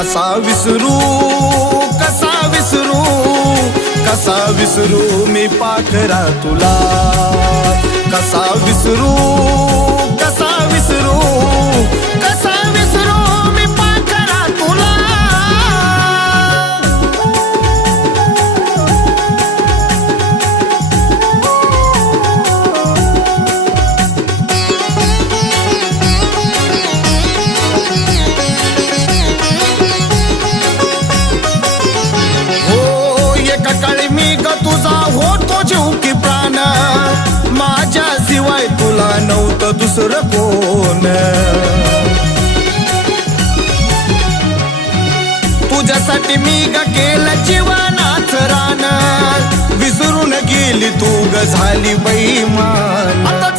कसा विसरू कसा विसरू कसा विसरू मी पाखरा तुला कसा विसरू कसा विसरू कसा विसरू मी पाखरा तुला तुझा होतो जीव की प्राण माझ्या शिवाय तुला नव्हतं दुसरं कोण तुझ्यासाठी मी ग केलं जीवनाचं रान विसरून गेली तू ग झाली बेईमान आता